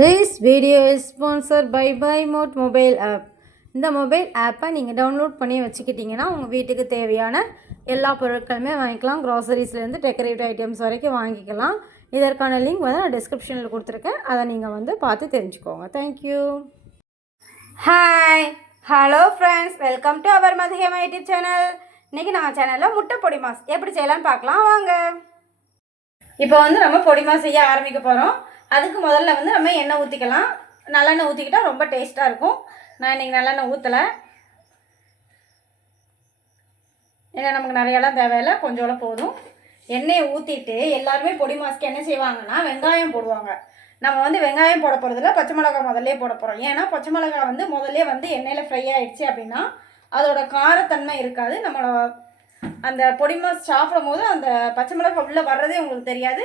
This video is sponsor by by mode mobile app இந்த mobile ஆப்பை நீங்கள் download பண்ணி வச்சுக்கிட்டிங்கன்னா உங்கள் வீட்டுக்கு தேவையான எல்லா பொருட்களுமே வாங்கிக்கலாம். க்ராசரிஸ்லேருந்து டெக்கரேட்டிவ் ஐட்டம்ஸ் வரைக்கும் வாங்கிக்கலாம். இதற்கான லிங்க் வந்து நான் டிஸ்கிரிப்ஷனில் கொடுத்துருக்கேன். அதை நீங்கள் வந்து பார்த்து தெரிஞ்சுக்கோங்க. Thank you hi hello friends welcome to our மதியம் யூடியூப் சேனல் இன்றைக்கி நம்ம சேனலில் முட்டை பொடி மாஸ். எப்படி செய்யலாம்னு பார்க்கலாம். வாங்க. இப்போ வந்து நம்ம பொடி மாஸ் செய்ய ஆரம்பிக்க போகிறோம் அதுக்கு முதல்ல வந்து நம்ம எண்ணெய் ஊற்றிக்கலாம் நல்லெண்ணெய் ஊற்றிக்கிட்டால் ரொம்ப டேஸ்ட்டாக இருக்கும். நான் இன்றைக்கி நல்லெண்ணெய் ஊற்றலை ஏன்னா நமக்கு நிறையெல்லாம் தேவையில்லை. கொஞ்சோட போதும். எண்ணெயை ஊற்றிட்டு எல்லாருமே பொடி மாஸ்க்கு என்ன செய்வாங்கன்னா வெங்காயம் போடுவாங்க. நம்ம வந்து வெங்காயம் போட போகிறதுல பச்சை மிளகாய் முதல்லே போட போகிறோம் ஏன்னா பச்சை மிளகாய் வந்து முதல்லே வந்து எண்ணெயில் ஃப்ரை ஆகிடுச்சு அப்படின்னா அதோட காரத்தன்மை இருக்காது. நம்மளோட அந்த பொடி மாஸ் சாப்பிடும் போது அந்த பச்சை மிளகாய் உள்ளே வர்றதே உங்களுக்கு தெரியாது.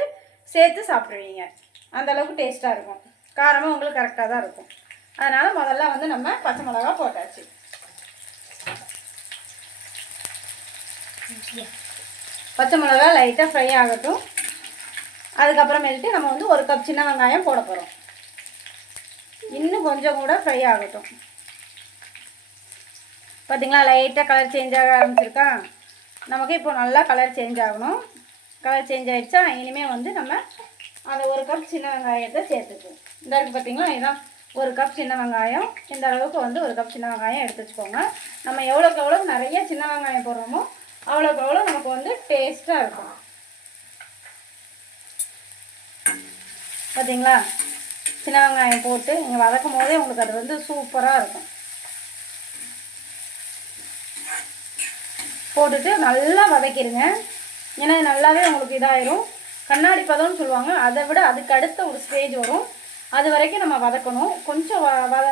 சேர்த்து சாப்பிடுவீங்க. அந்தளவுக்கு டேஸ்ட்டாக இருக்கும். காரமும் உங்களுக்கு கரெக்டாக தான் இருக்கும். அதனால் முதல்ல வந்து நம்ம பச்சை மிளகா போட்டாச்சு. பச்சை மிளகா லைட்டாக ஃப்ரை ஆகட்டும். அதுக்கப்புறமேட்டு நம்ம வந்து ஒரு கப் சின்ன வெங்காயம் போட போகிறோம் இன்னும் கொஞ்சம் கூட ஃப்ரை ஆகட்டும். பார்த்தீங்களா லைட்டாக கலர் சேஞ்ச் ஆக ஆரம்பிச்சிருக்கா? நமக்கு இப்போ நல்லா கலர் சேஞ்ச் ஆகணும். கலர் சேஞ்ச் ஆகிடுச்சா இனிமேல் வந்து நம்ம அந்த ஒரு கப் சின்ன வெங்காயத்தை சேர்த்துக்குவோம். இந்த அளவுக்கு பார்த்தீங்களா இதுதான் ஒரு கப் சின்ன வெங்காயம். இந்த அளவுக்கு வந்து ஒரு கப் சின்ன வெங்காயம் எடுத்து வச்சுக்கோங்க. நம்ம எவ்வளோக்கு எவ்வளோ நிறைய சின்ன வெங்காயம் போடுறோமோ அவ்வளோக்கு அவ்வளோ நமக்கு வந்து டேஸ்ட்டாக இருக்கும். பார்த்தீங்களா சின்ன வெங்காயம் போட்டு நீங்கள் வதக்கும் போதே உங்களுக்கு அது வந்து சூப்பராக இருக்கும். போட்டுட்டு நல்லா வதக்கிடுங்க ஏன்னா நல்லாவே உங்களுக்கு இதாயிரும். கண்ணாடி பதம்னு சொல்லுவாங்க. அதை விட அதுக்கு அடுத்த ஒரு ஸ்டேஜ் வரும். அது வரைக்கும் நம்ம வதக்கணும். கொஞ்சம் வத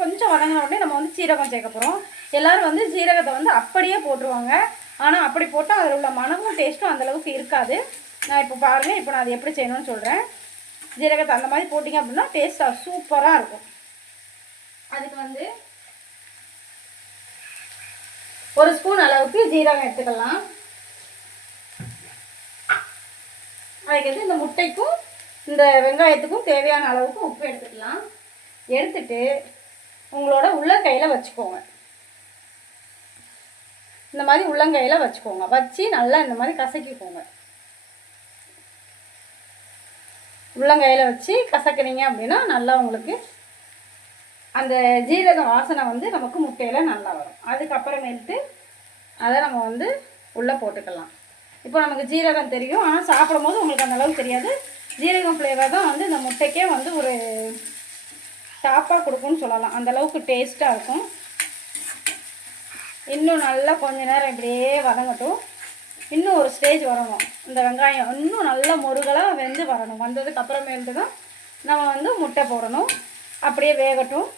கொஞ்சம் வதங்கின உடனே நம்ம வந்து சீரகம் சேர்க்க போகிறோம் எல்லோரும் வந்து சீரகத்தை வந்து அப்படியே போட்டுருவாங்க. ஆனால் அப்படி போட்டால் அதில் உள்ள மனமும் டேஸ்ட்டும் அந்தளவுக்கு இருக்காது. நான் இப்போ பாருங்கள் இப்போ நான் அதை எப்படி செய்யணும்னு சொல்கிறேன் ஜீரகத்தை அந்த மாதிரி போட்டிங்க அப்படின்னா டேஸ்ட்டாக சூப்பராக இருக்கும். அதுக்கு வந்து ஒரு ஸ்பூன் அளவுக்கு ஜீரகம் எடுத்துக்கலாம். அதுக்கு வந்து இந்த முட்டைக்கும் இந்த வெங்காயத்துக்கும் தேவையான அளவுக்கு உப்பு எடுத்துக்கலாம். எடுத்துட்டு உங்களோட உள்ளங்கையில் வச்சுக்கோங்க. இந்த மாதிரி உள்ளங்கையில் வச்சுக்கோங்க. வச்சு நல்லா இந்த மாதிரி கசக்கிக்கோங்க. உள்ளங்கையில் வச்சு கசக்குனீங்க அப்படின்னா நல்லா உங்களுக்கு அந்த ஜீரக வாசனை வந்து நமக்கு முட்டையில் நல்லா வரும். அதுக்கப்புறமேட்டு அதை நம்ம வந்து உள்ளே போட்டுக்கலாம். இப்போ நமக்கு ஜீரகம் தெரியும். ஆனால் சாப்பிடும் போது உங்களுக்கு அந்த அளவுக்கு தெரியாது. ஜீரகம் ஃப்ளேவர் தான் வந்து இந்த முட்டைக்கே வந்து ஒரு டாப்பாக கொடுக்கும்னு சொல்லலாம். அந்த அளவுக்கு டேஸ்ட்டாக இருக்கும். இன்னும் நல்லா கொஞ்ச நேரம் இப்படியே வதங்கட்டும். இன்னும் ஒரு ஸ்டேஜ் வரணும். இந்த வெங்காயம் இன்னும் நல்லா முருகலாக வெந்து வரணும். வந்ததுக்கு அப்புறமேட்டு தான் நம்ம வந்து முட்டை போடணும். அப்படியே வேகட்டும்.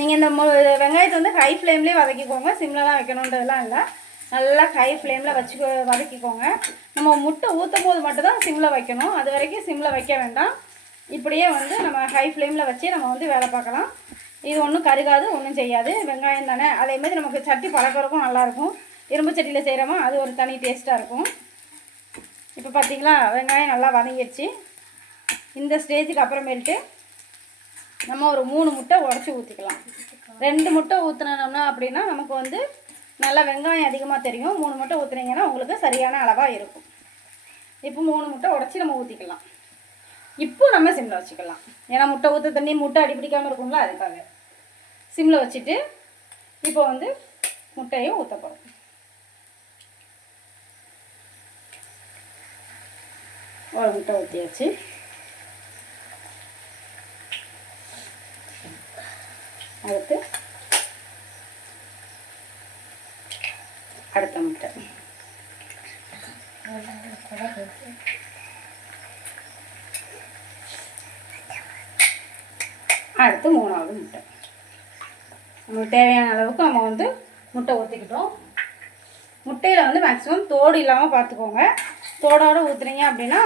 நீங்கள் இந்த மு வெங்காயத்தை வந்து ஹை ஃப்ளேம்லேயே வதக்கிக்கோங்க. சிம்லலாம் வைக்கணுன்றதுலாம் இல்லை. நல்லா ஹை ஃப்ளேமில் வச்சு வதக்கிக்கோங்க. நம்ம முட்டை ஊற்றும் போது மட்டும்தான் சிம்மில் வைக்கணும். அது வரைக்கும் சிம்மில் வைக்க வேண்டாம். இப்படியே வந்து நம்ம ஹை ஃப்ளேமில் வச்சு நம்ம வந்து வேலை பார்க்கலாம். இது ஒன்றும் கருகாது ஒன்றும் செய்யாது. வெங்காயம் தானே. அதேமாதிரி நமக்கு சட்டி பழக்கிறதுக்கும் நல்லாயிருக்கும் இரும்பு சட்டியில் செய்கிறோமா அது ஒரு தனி டேஸ்ட்டாக இருக்கும். இப்போ பார்த்தீங்களா வெங்காயம் நல்லா வதங்கிடுச்சு இந்த ஸ்டேஜுக்கு அப்புறமேல்ட்டு நம்ம ஒரு மூணு முட்டை உடச்சி ஊற்றிக்கலாம் ரெண்டு முட்டை ஊற்றினோம்னா அப்படின்னா நமக்கு வந்து நல்லா வெங்காயம் அதிகமாக தெரியும். மூணு முட்டை ஊற்றுனீங்கன்னா உங்களுக்கு சரியான அளவாக இருக்கும். இப்போ மூணு முட்டை உடச்சி நம்ம ஊற்றிக்கலாம் இப்போ நம்ம சிம்மில் வச்சுக்கலாம். ஏன்னா முட்டை ஊற்ற தண்ணி முட்டை அடிப்பிடிக்காமல் இருக்கும்ல அதுக்காக. சிம்மில் வச்சுட்டு இப்போ வந்து முட்டையும் ஊற்ற போகிறோம் ஒரு முட்டை ஊற்றியாச்சு அடுத்து அடுத்த முட்டை அடுத்து மூணாவது முட்டை. நம்மளுக்கு தேவையான அளவுக்கு நம்ம வந்து முட்டை ஊற்றிக்கிட்டோம் முட்டையில் வந்து மேக்ஸிமம் தோடு இல்லாமல் பார்த்துக்கோங்க. தோடோடு ஊற்றுனீங்க அப்படின்னா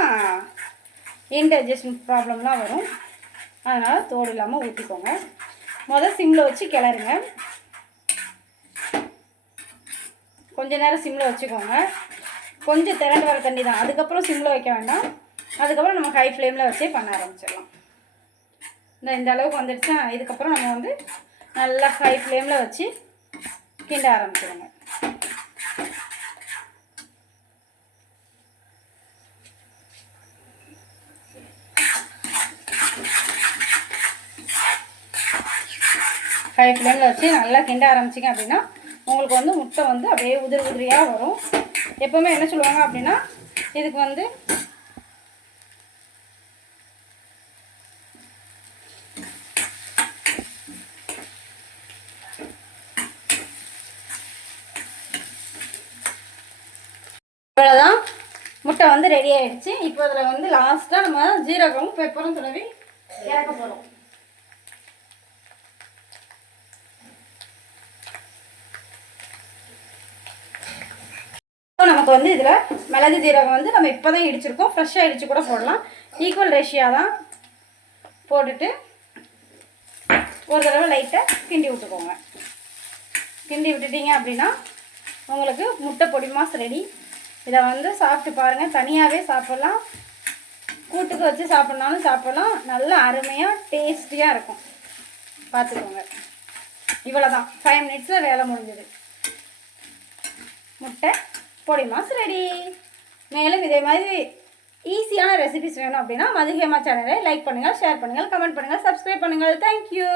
இன்டைஜஷன் ப்ராப்ளம்லாம் வரும். அதனால் தோடு இல்லாமல் ஊற்றிக்கோங்க முதல் சிம்மில் வச்சு கிளறுங்க. கொஞ்ச நேரம் சிம்மில் வச்சுக்கோங்க. கொஞ்சம் திரண்டு வர தண்ணி தான். அதுக்கப்புறம் சிம்மில் வைக்க வேண்டாம். அதுக்கப்புறம் நம்ம ஹை ஃப்ளேமில் வச்சே பண்ண ஆரம்பிச்சிடலாம். இந்த இந்த அளவுக்கு வந்துடுச்சா? இதுக்கப்புறம் நம்ம வந்து நல்லா ஹை ஃப்ளேமில் வச்சு கிண்ட ஆரம்பிச்சிடுங்க. ஹை ஃப்ளேமில் வச்சு நல்லா கிண்ட ஆரம்பிச்சிங்க அப்படின்னா உங்களுக்கு வந்து முட்டை வந்து அப்படியே உதிரி உதிரியாக வரும். எப்போவுமே என்ன சொல்லுவாங்க அப்படின்னா இதுக்கு வந்து இவ்வளோதான் முட்டை வந்து ரெடி ஆகிடுச்சு இப்போ அதில் வந்து லாஸ்ட்டாக நம்ம ஜீரகமும் பெப்பரும் துணவி இறக்க போகிறோம் நமக்கு வந்து இதில் மிளகு ஜீரகம் வந்து நம்ம இப்போ தான் இடிச்சிருக்கோம் ஃப்ரெஷ்ஷாக இடித்து கூட போடலாம். ஈக்குவல் ரேஷியாக தான் போட்டுட்டு ஒரு தடவை லைட்டாக கிண்டி விட்டுக்கோங்க. கிண்டி விட்டுட்டீங்க அப்படின்னா உங்களுக்கு முட்டை பொடி மாஸ் ரெடி இதை வந்து சாப்பிட்டு பாருங்கள் தனியாகவே சாப்பிட்லாம். கூட்டுக்கு வச்சு சாப்பிட்னாலும் சாப்பிட்லாம். நல்லா அருமையாக டேஸ்டியாக இருக்கும். பார்த்துக்கோங்க. இவ்வளோ தான் ஃபைவ் மினிட்ஸில் வேலை முடிஞ்சது. முட்டை பொடி மாஸ் ரெடி மேலும் இதே மாதிரி ஈஸியான ரெசிபிஸ் வேணும் அப்படின்னா மதுகேமா சேனலை லைக் பண்ணுங்கள் ஷேர் பண்ணுங்கள் கமெண்ட் பண்ணுங்கள் சப்ஸ்கிரைப் பண்ணுங்கள் தேங்க்யூ